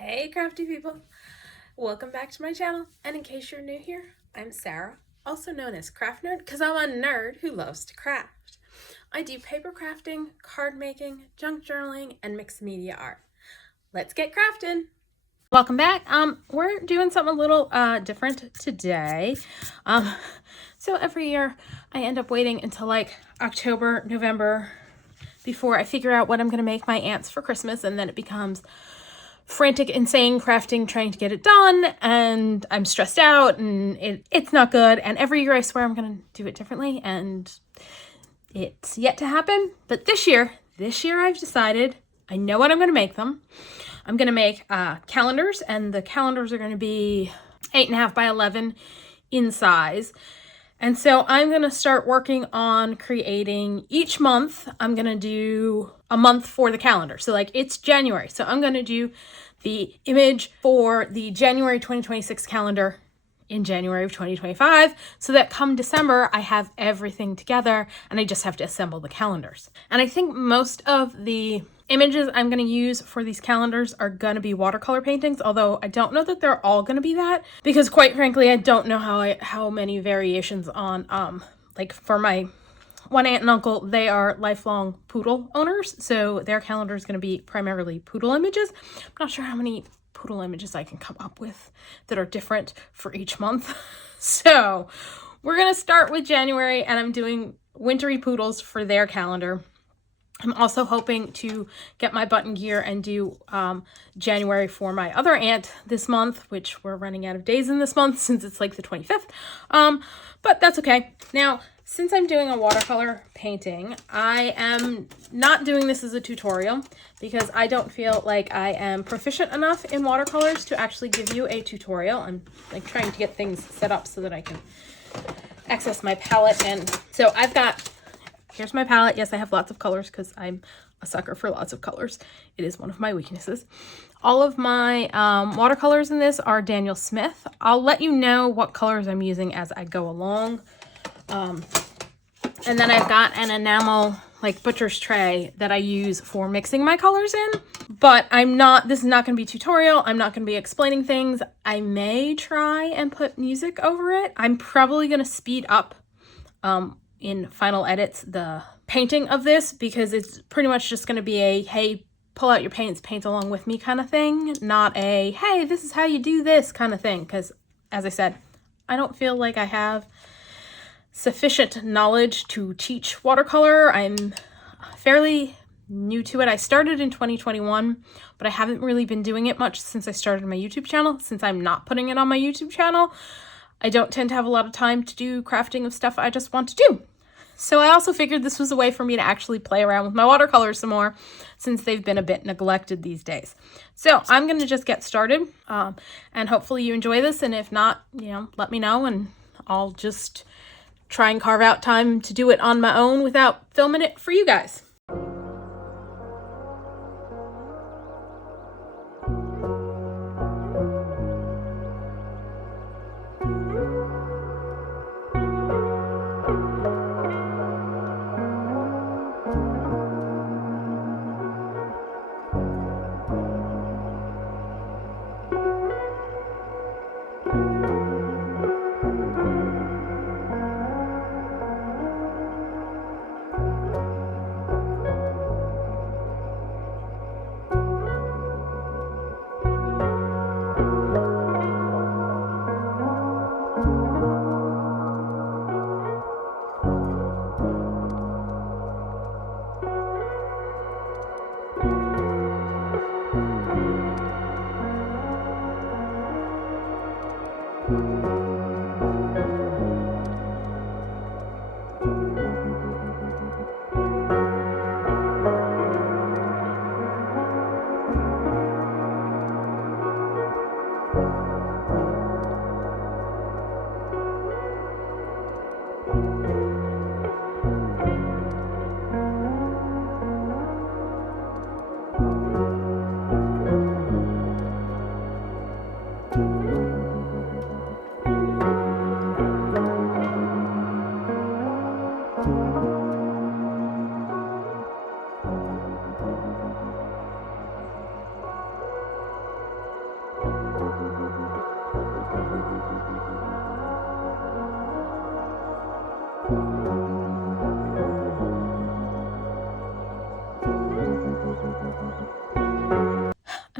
Hey crafty people, welcome back to my channel, and in case you're new here, I'm Sarah, also known as Craft Nerd because I'm a nerd who loves to craft. I do paper crafting, card making, junk journaling, and mixed media art. Let's get crafting! Welcome back. We're doing something a little different today. So every year I end up waiting until like October, November before I figure out what I'm going to make my aunts for Christmas, and then it becomes frantic, insane crafting, trying to get it done, and I'm stressed out, and it's not good. And every year I swear I'm gonna do it differently, and it's yet to happen. But this year I've decided I know what I'm gonna make them. I'm gonna make calendars, and the calendars are gonna be 8.5 by 11 in size. And so I'm going to start working on creating each month. I'm going to do a month for the calendar. So like it's January. So I'm going to do the image for the January 2026 calendar in January of 2025, so that come December, I have everything together and I just have to assemble the calendars. And I think most of the images I'm going to use for these calendars are going to be watercolor paintings, although I don't know that they're all going to be that, because quite frankly, I don't know how many variations on, like for my one aunt and uncle, they are lifelong poodle owners, so their calendar is going to be primarily poodle images. I'm not sure how many poodle images I can come up with that are different for each month. So we're going to start with January, and I'm doing wintry poodles for their calendar. I'm also hoping to get my button gear and do January for my other aunt this month, which we're running out of days in this month since it's like the 25th. But that's okay. Now, since I'm doing a watercolor painting, I am not doing this as a tutorial because I don't feel like I am proficient enough in watercolors to actually give you a tutorial. I'm like trying to get things set up so that I can access my palette. And so I've got, here's my palette. Yes, I have lots of colors because I'm a sucker for lots of colors. It is one of my weaknesses. All of my watercolors in this are Daniel Smith. I'll let you know what colors I'm using as I go along. And then I've got an enamel like butcher's tray that I use for mixing my colors in, but this is not going to be a tutorial. I'm not going to be explaining things. I may try and put music over it. I'm probably going to speed up in final edits the painting of this, because it's pretty much just going to be a, hey, pull out your paints, paint along with me kind of thing, not a, hey, this is how you do this kind of thing, because as I said, I don't feel like I have sufficient knowledge to teach watercolor. I'm fairly new to it. I started in 2021, but I haven't really been doing it much since I started my YouTube channel. Since I'm not putting it on my YouTube channel, I don't tend to have a lot of time to do crafting of stuff I just want to do. So I also figured this was a way for me to actually play around with my watercolors some more, since they've been a bit neglected these days. So I'm going to just get started, and hopefully you enjoy this. And if not, let me know, and I'll just try and carve out time to do it on my own without filming it for you guys.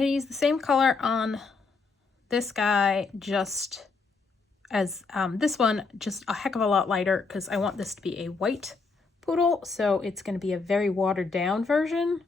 going to use the same color on this guy just as this one, just a heck of a lot lighter because I want this to be a white poodle. So it's going to be a very watered down version.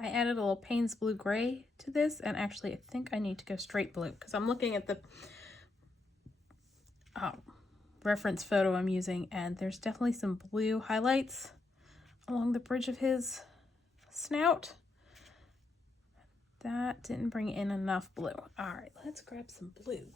I added a little Paynes blue gray to this, and actually I think I need to go straight blue because I'm looking at the reference photo I'm using, and there's definitely some blue highlights along the bridge of his snout. That didn't bring in enough blue. All right, let's grab some blue.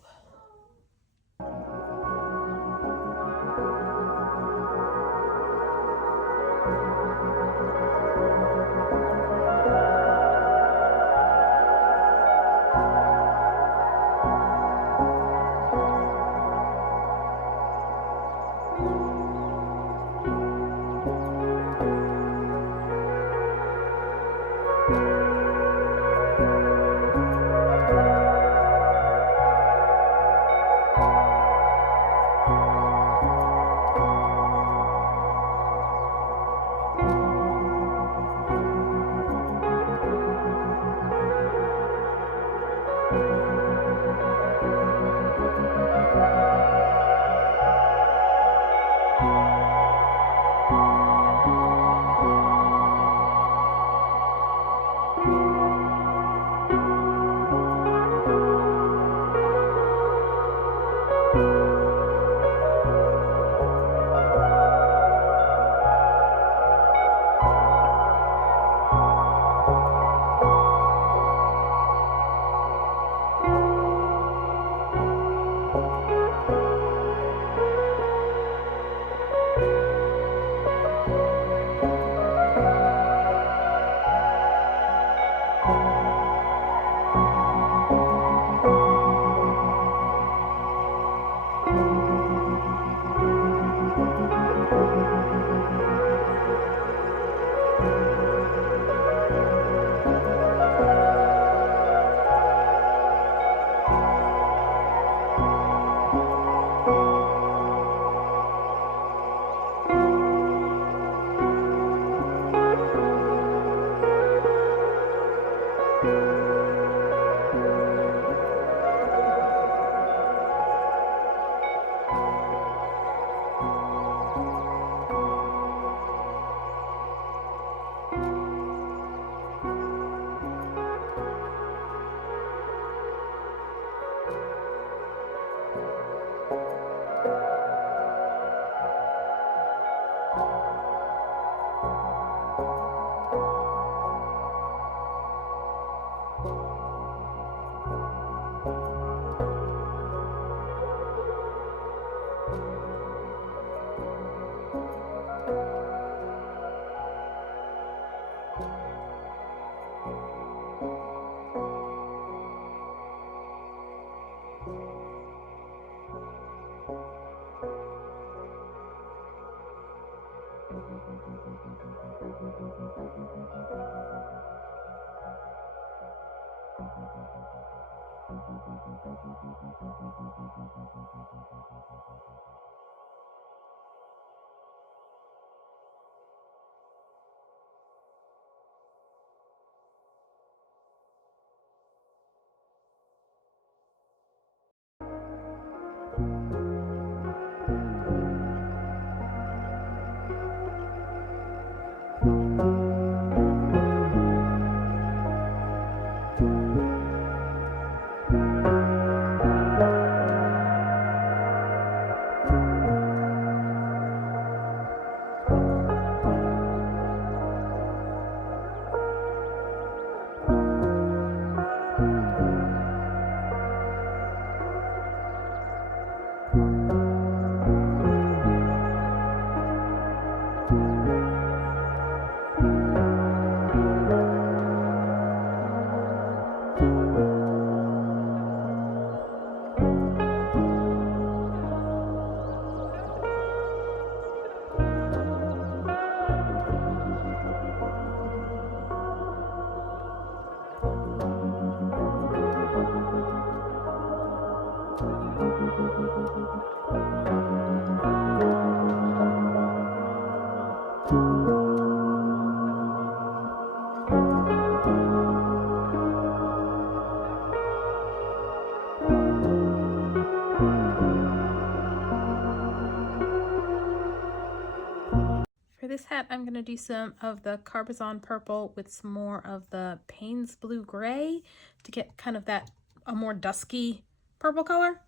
For this hat, I'm going to do some of the Carbonyl Purple with some more of the Paynes Blue Gray to get kind of that a more dusky purple color.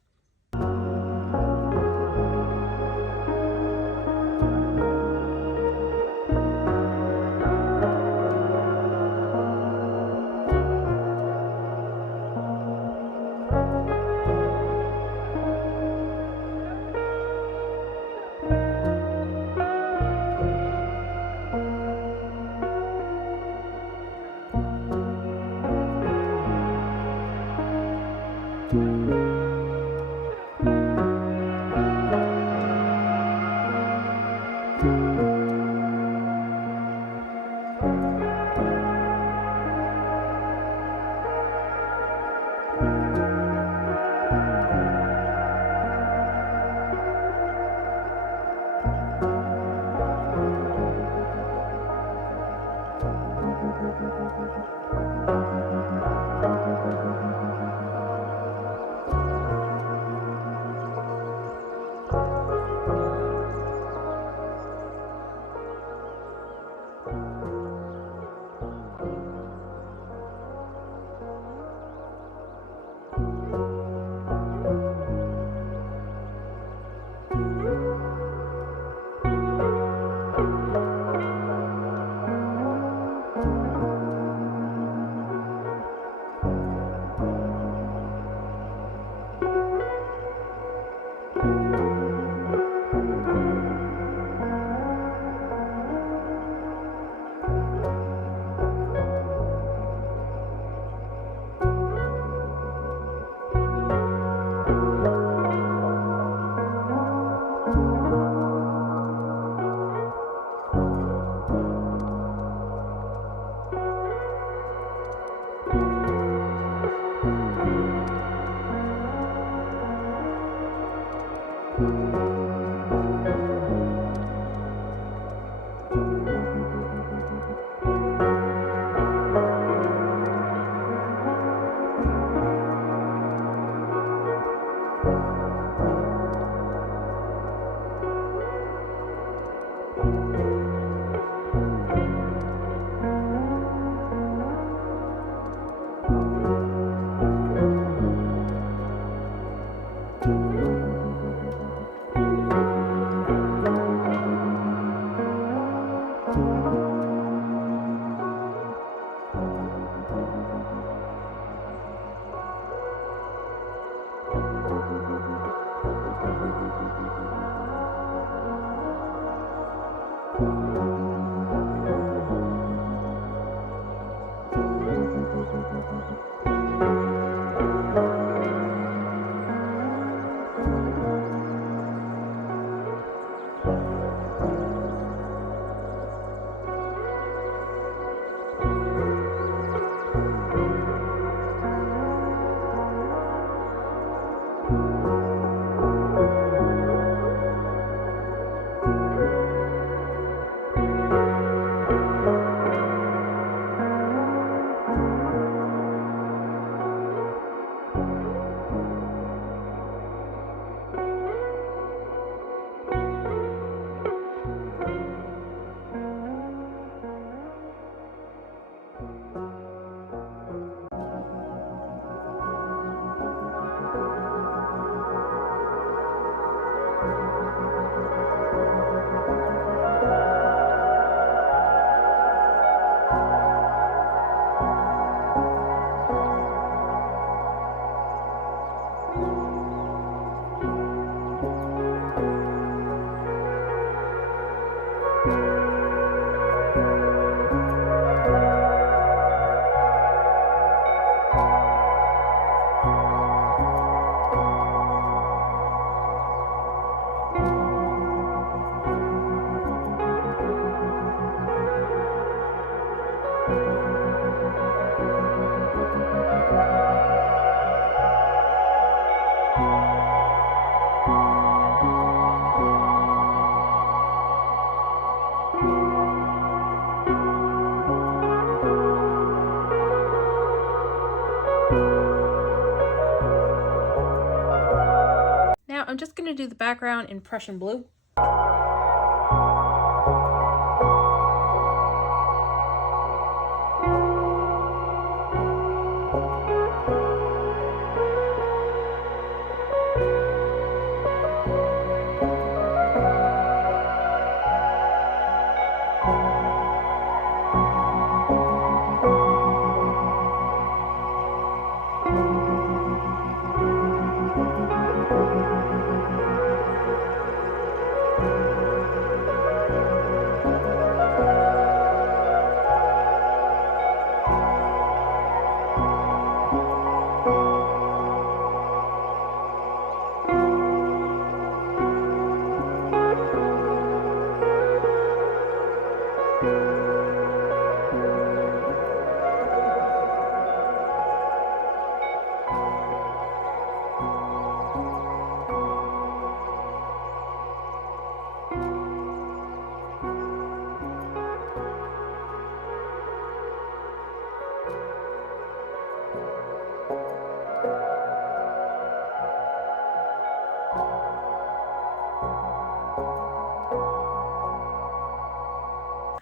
Now I'm just going to do the background in Prussian Blue.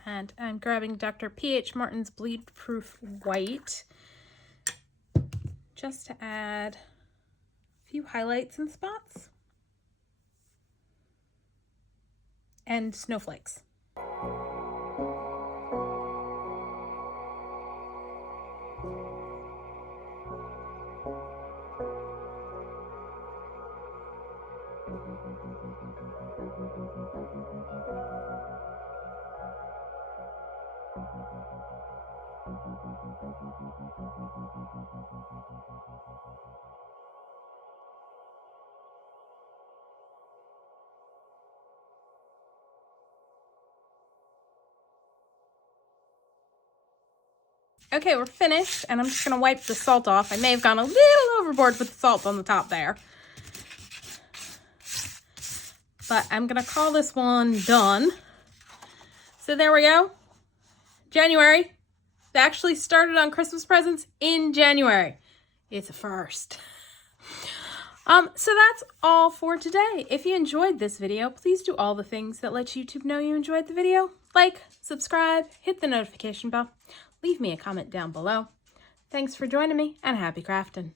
And I'm grabbing Dr. P.H. Martin's Bleed Proof White just to add a few highlights and spots and snowflakes. Okay, we're finished, and I'm just going to wipe the salt off. I may have gone a little overboard with the salt on the top there. But I'm going to call this one done. So there we go. January. They actually started on Christmas presents in January. It's a first. So that's all for today. If you enjoyed this video, please do all the things that let YouTube know you enjoyed the video. Like, subscribe, hit the notification bell, leave me a comment down below. Thanks for joining me, and happy crafting.